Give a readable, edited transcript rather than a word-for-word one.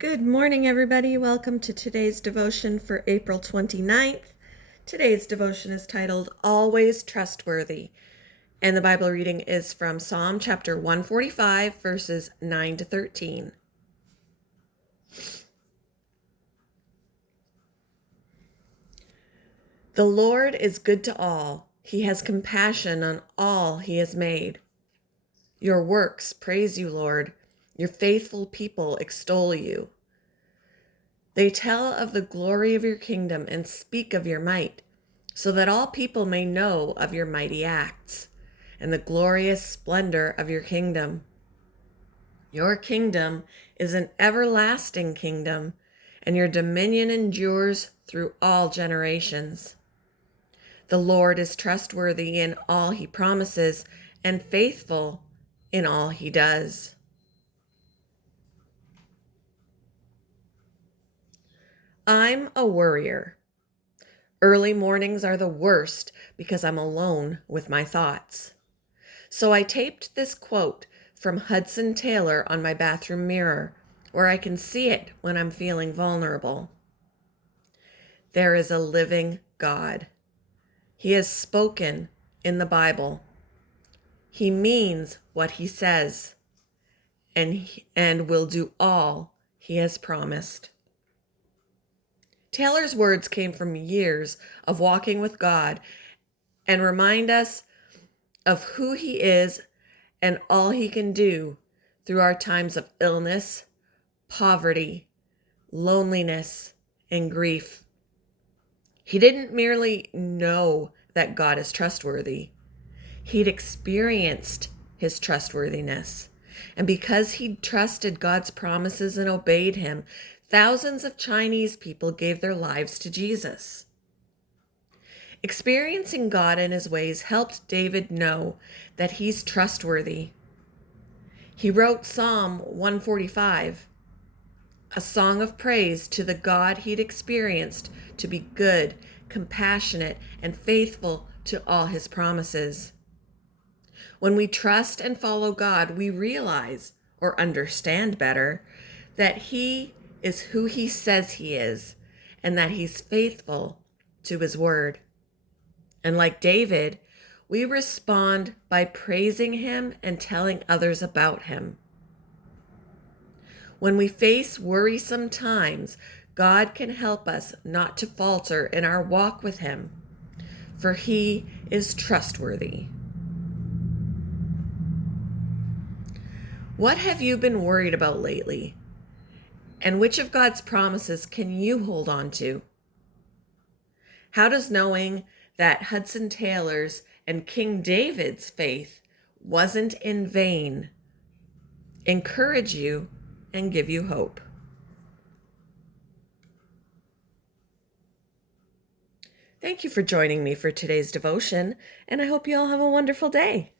Good morning, everybody. Welcome to today's devotion for April 29th. Today's devotion is titled Always Trustworthy, and the Bible reading is from Psalm chapter 145, verses 9 to 13. The Lord is good to all. He has compassion on all he has made. Your works praise you, Lord. Your faithful people extol you. They tell of the glory of your kingdom and speak of your might, so that all people may know of your mighty acts and the glorious splendor of your kingdom. Your kingdom is an everlasting kingdom, and your dominion endures through all generations. The Lord is trustworthy in all he promises and faithful in all he does. I'm a worrier. Early mornings are the worst because I'm alone with my thoughts. So I taped this quote from Hudson Taylor on my bathroom mirror, where I can see it when I'm feeling vulnerable. There is a living God. He has spoken in the Bible. He means what he says, and will do all he has promised. Taylor's words came from years of walking with God and remind us of who he is and all he can do through our times of illness, poverty, loneliness, and grief. He didn't merely know that God is trustworthy. He'd experienced his trustworthiness. And because he'd trusted God's promises and obeyed him, thousands of Chinese people gave their lives to Jesus. Experiencing God and his ways helped David know that he's trustworthy. He wrote Psalm 145, a song of praise to the God he'd experienced to be good, compassionate, and faithful to all his promises. When we trust and follow God, we realize, or understand better, that he is who he says he is, and that he's faithful to his word. And like David, we respond by praising him and telling others about him. When we face worrisome times, God can help us not to falter in our walk with him, for he is trustworthy. What have you been worried about lately? And which of God's promises can you hold on to? How does knowing that Hudson Taylor's and King David's faith wasn't in vain encourage you and give you hope? Thank you for joining me for today's devotion, and I hope you all have a wonderful day.